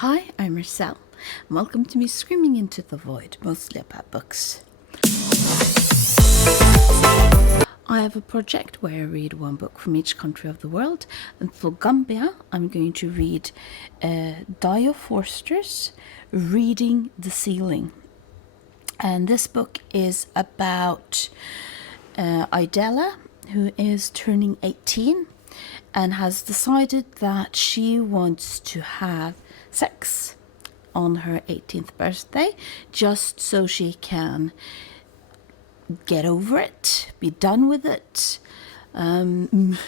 Hi, I'm Marcel. Welcome to me screaming into the void, mostly about books. I have a project where I read one book from each country of the world, and for Gambia, I'm going to read Dayo Forster's Reading the Ceiling. And this book is about Idella, who is turning 18 and has decided that she wants to have sex on her 18th birthday just so she can get over it, be done with it, and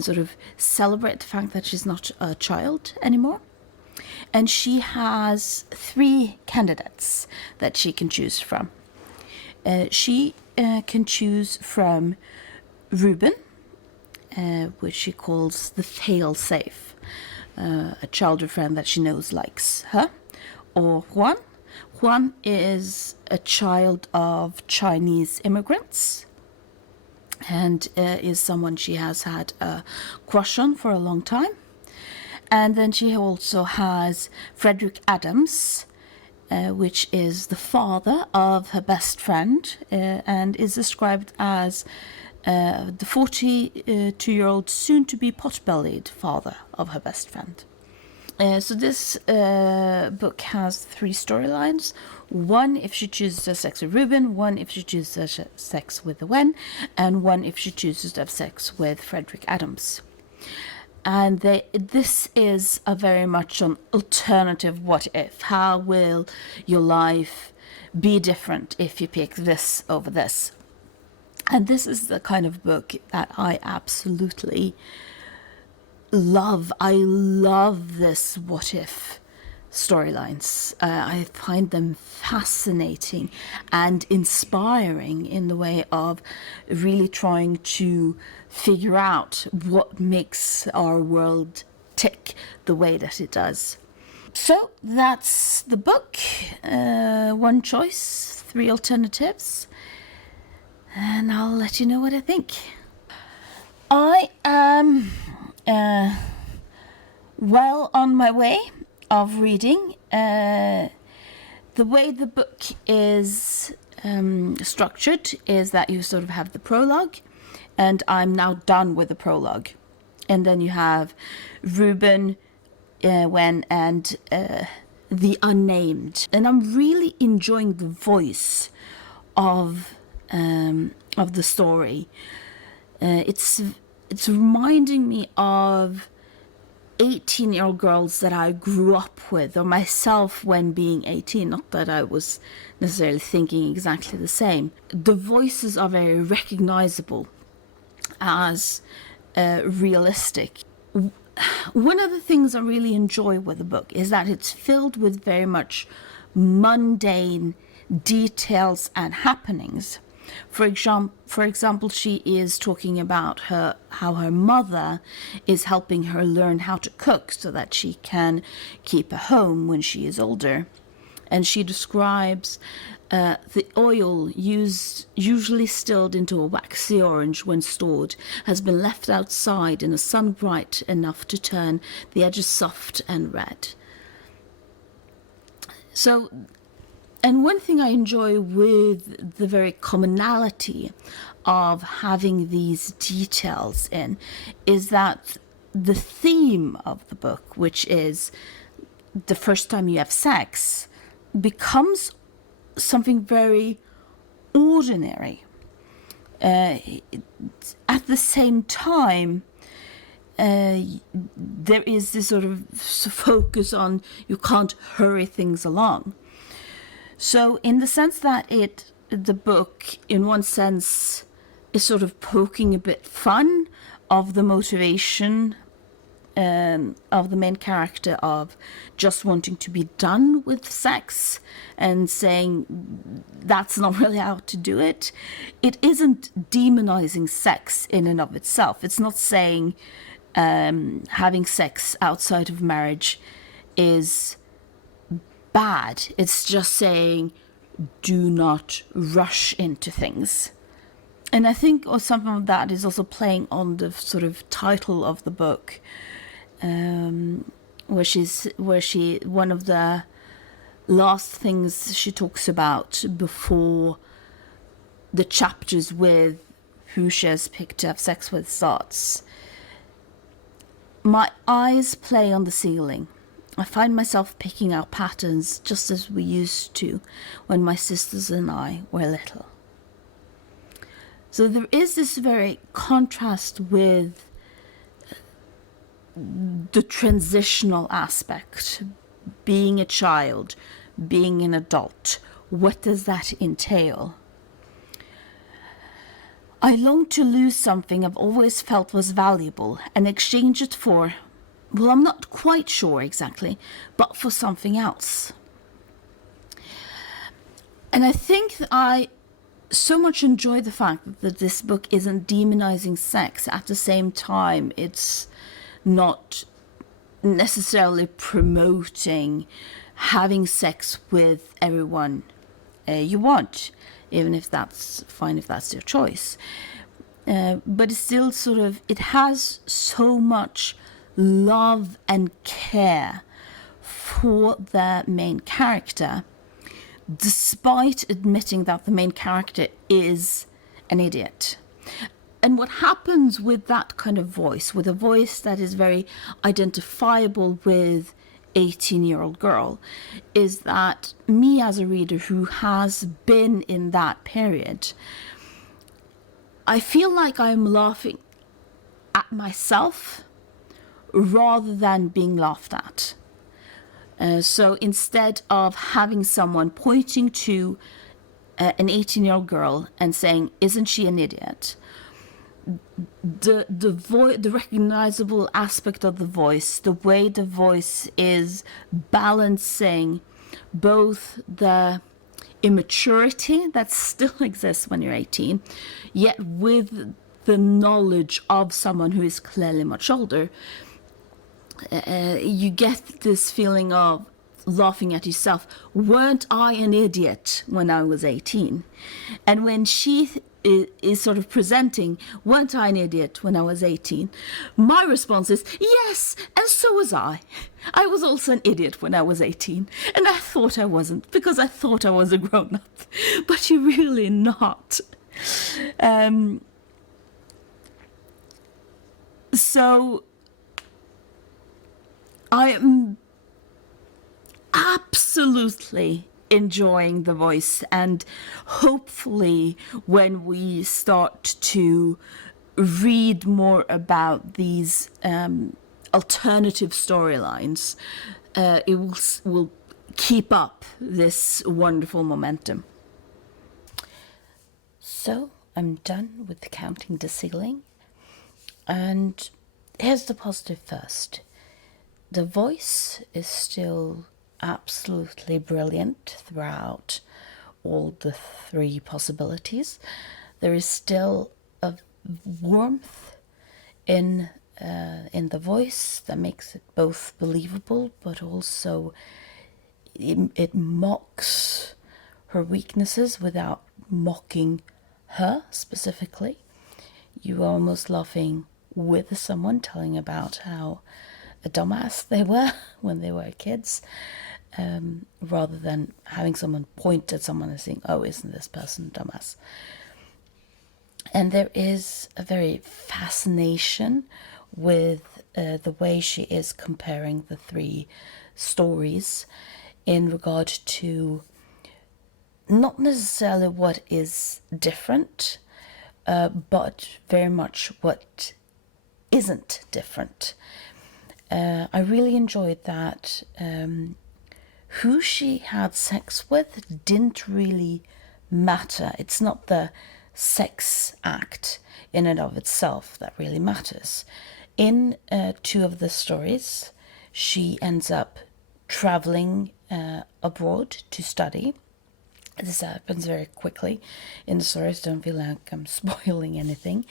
sort of celebrate the fact that she's not a child anymore. And she has 3 candidates that she can choose from. She can choose from Ruben, which she calls the fail-safe, a childhood friend that she knows likes her, or Juan. Juan is a child of Chinese immigrants and is someone she has had a crush on for a long time. And then she also has Frederick Adams, which is the father of her best friend and is described as the 42-year-old soon-to-be pot-bellied father of her best friend. So this book has 3 storylines. One if she chooses to have sex with Ruben, one if she chooses to have sex with Wen, and one if she chooses to have sex with Frederick Adams. And this is a very much an alternative what if. How will your life be different if you pick this over this? And this is the kind of book that I absolutely love. I love this what if storylines. I find them fascinating and inspiring in the way of really trying to figure out what makes our world tick the way that it does. So that's the book. 1 choice, 3 alternatives. And I'll let you know what I think. I am well on my way of reading. The way the book is structured is that you sort of have the prologue, and I'm now done with the prologue. And then you have Ruben, Wen, and the Unnamed. And I'm really enjoying the voice of the story. It's reminding me of 18-year-old girls that I grew up with, or myself when being 18. Not that I was necessarily thinking exactly the same. The voices are very recognizable as realistic. One of the things I really enjoy with the book is that it's filled with very much mundane details and happenings. For example, she is talking about how her mother is helping her learn how to cook so that she can keep a home when she is older. And she describes the oil usually distilled into a waxy orange when stored, has been left outside in the sun bright enough to turn the edges soft and red. So, and one thing I enjoy with the very commonality of having these details in is that the theme of the book, which is the first time you have sex, becomes something very ordinary. At the same time, there is this sort of focus on you can't hurry things along. So in the sense that the book, in one sense, is sort of poking a bit fun of the motivation of the main character of just wanting to be done with sex and saying that's not really how to do it. It isn't demonizing sex in and of itself. It's not saying having sex outside of marriage is bad. It's just saying do not rush into things. And I think something of that is also playing on the sort of title of the book, where she one of the last things she talks about before the chapters with who she has picked to have sex with starts. My eyes play on the ceiling. I find myself picking out patterns just as we used to when my sisters and I were little. So there is this very contrast with the transitional aspect, being a child, being an adult. What does that entail? I long to lose something I've always felt was valuable and exchange it for, well, I'm not quite sure exactly, but for something else. And I think that I so much enjoy the fact that this book isn't demonizing sex. At the same time, it's not necessarily promoting having sex with everyone you want, even if that's fine, if that's your choice. But it's still sort of, it has so much love and care for the main character, despite admitting that the main character is an idiot. And what happens with that kind of voice, with a voice that is very identifiable with 18-year-old girl, is that me as a reader who has been in that period, I feel like I'm laughing at myself rather than being laughed at. So instead of having someone pointing to an 18-year-old girl and saying, isn't she an idiot? The recognizable aspect of the voice, the way the voice is balancing both the immaturity that still exists when you're 18, yet with the knowledge of someone who is clearly much older, you get this feeling of laughing at yourself. Weren't I an idiot when I was 18? And when she is sort of presenting, weren't I an idiot when I was 18? My response is, yes, and so was I. I was also an idiot when I was 18. And I thought I wasn't, because I thought I was a grown-up. But you're really not. So I am absolutely enjoying the voice, and hopefully when we start to read more about these alternative storylines, it will keep up this wonderful momentum. So I'm done with counting the ceiling, and here's the positive first. The voice is still absolutely brilliant throughout all the three possibilities. There is still a warmth in the voice that makes it both believable, but also it mocks her weaknesses without mocking her specifically. You are almost laughing with someone telling about how a dumbass they were when they were kids, rather than having someone point at someone and saying, oh, isn't this person a dumbass? And there is a very fascination with the way she is comparing the three stories in regard to not necessarily what is different, but very much what isn't different. I really enjoyed that who she had sex with didn't really matter. It's not the sex act in and of itself that really matters. In two of the stories, she ends up traveling abroad to study. This happens very quickly in the stories. Don't feel like I'm spoiling anything.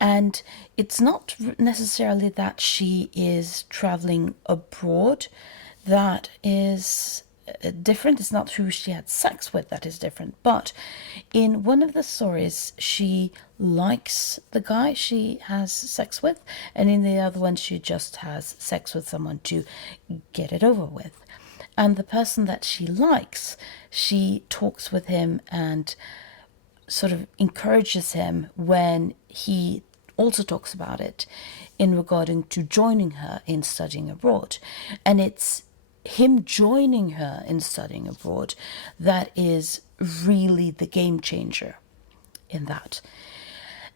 And it's not necessarily that she is traveling abroad that is different. It's not who she had sex with that is different. But in one of the stories, she likes the guy she has sex with, and in the other one, she just has sex with someone to get it over with. And the person that she likes, she talks with him and sort of encourages him when he also talks about it in regarding to joining her in studying abroad. And it's him joining her in studying abroad that is really the game changer in that.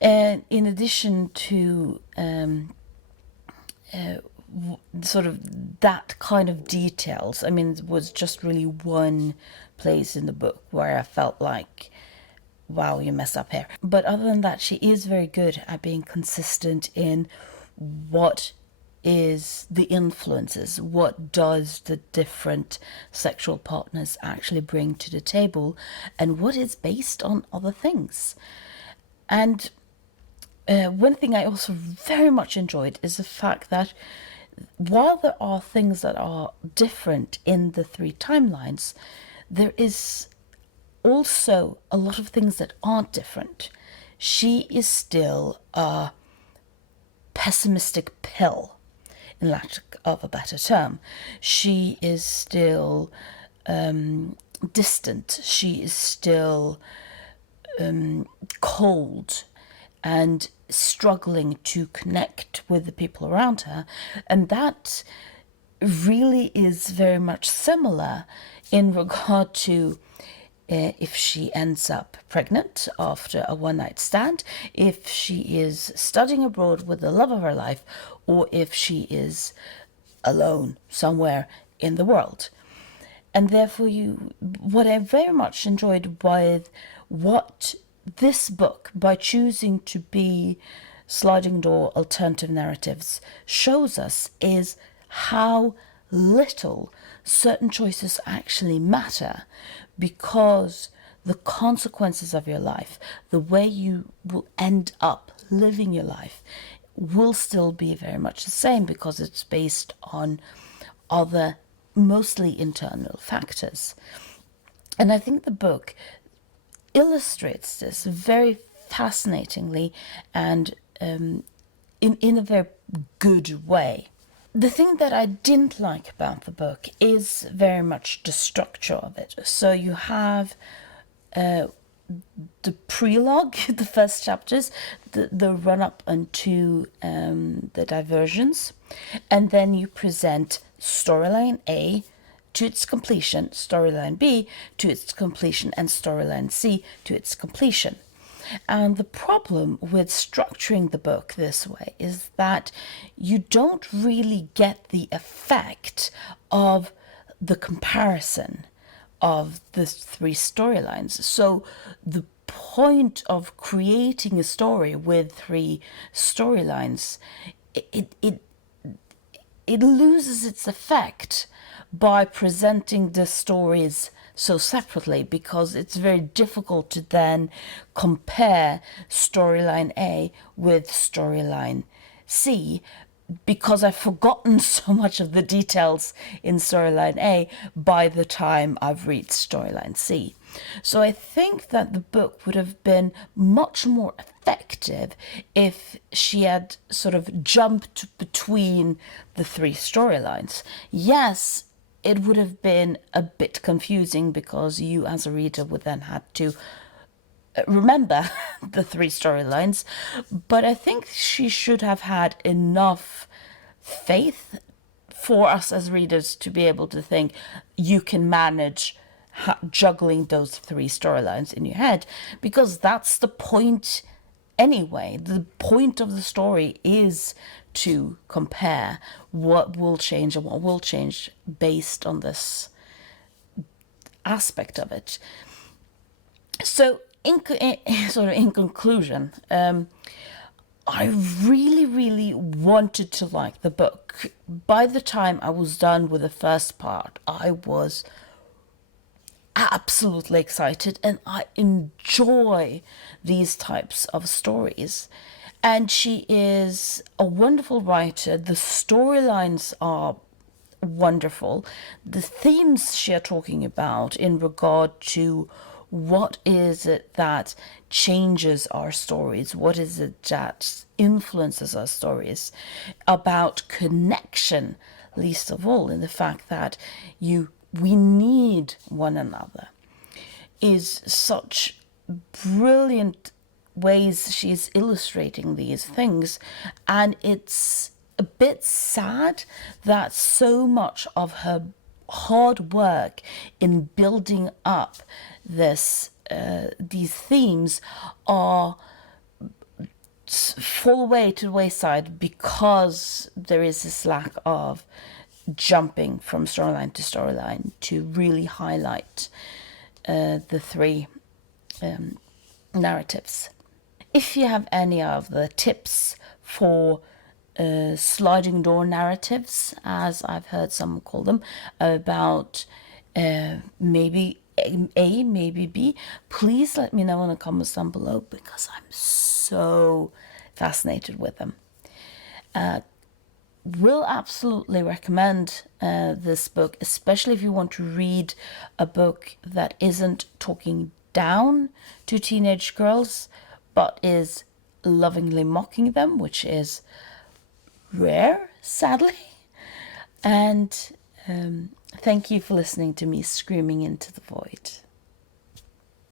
And in addition to sort of that kind of details, I mean, it was just really one place in the book where I felt like, wow, you messed up here. But other than that, she is very good at being consistent in what is the influences, what does the different sexual partners actually bring to the table, and what is based on other things. And one thing I also very much enjoyed is the fact that while there are things that are different in the three timelines, there is also a lot of things that aren't different. She is still a pessimistic pill, in lack of a better term. She is still distant. She is still cold and struggling to connect with the people around her. And that really is very much similar in regard to if she ends up pregnant after a one-night stand, if she is studying abroad with the love of her life, or if she is alone somewhere in the world. And therefore, what I very much enjoyed with what this book, by choosing to be sliding door alternative narratives, shows us is how little certain choices actually matter, because the consequences of your life, the way you will end up living your life, will still be very much the same, because it's based on other, mostly internal factors. And I think the book illustrates this very fascinatingly and in a very good way. The thing that I didn't like about the book is very much the structure of it. So you have the prologue, the first chapters, the run-up unto the diversions, and then you present storyline A to its completion, storyline B to its completion, and storyline C to its completion. And the problem with structuring the book this way is that you don't really get the effect of the comparison of the three storylines. So the point of creating a story with three storylines, it loses its effect by presenting the stories so separately, because it's very difficult to then compare storyline A with storyline C, because I've forgotten so much of the details in storyline A by the time I've reached storyline C. So I think that the book would have been much more effective if she had sort of jumped between the three storylines. Yes, it would have been a bit confusing, because you as a reader would then have to remember the three storylines, but I think she should have had enough faith for us as readers to be able to think you can manage juggling those three storylines in your head, because that's the point anyway. The point of the story is to compare what will change and what will change based on this aspect of it. So in conclusion, I really wanted to like the book. By the time I was done with the first part, I was absolutely excited, and I enjoy these types of stories. And she is a wonderful writer. The storylines are wonderful. The themes she are talking about in regard to what is it that changes our stories, what is it that influences our stories, about connection, least of all, in the fact that we need one another, is such brilliant ways she's illustrating these things. And it's a bit sad that so much of her hard work in building up these themes fall away to the wayside because there is this lack of jumping from storyline to storyline to really highlight the three narratives. If you have any of the tips for sliding door narratives, as I've heard some call them, about maybe A, maybe B, please let me know in the comments down below, because I'm so fascinated with them. Will absolutely recommend this book, especially if you want to read a book that isn't talking down to teenage girls, but is lovingly mocking them, which is rare, sadly. And thank you for listening to me screaming into the void.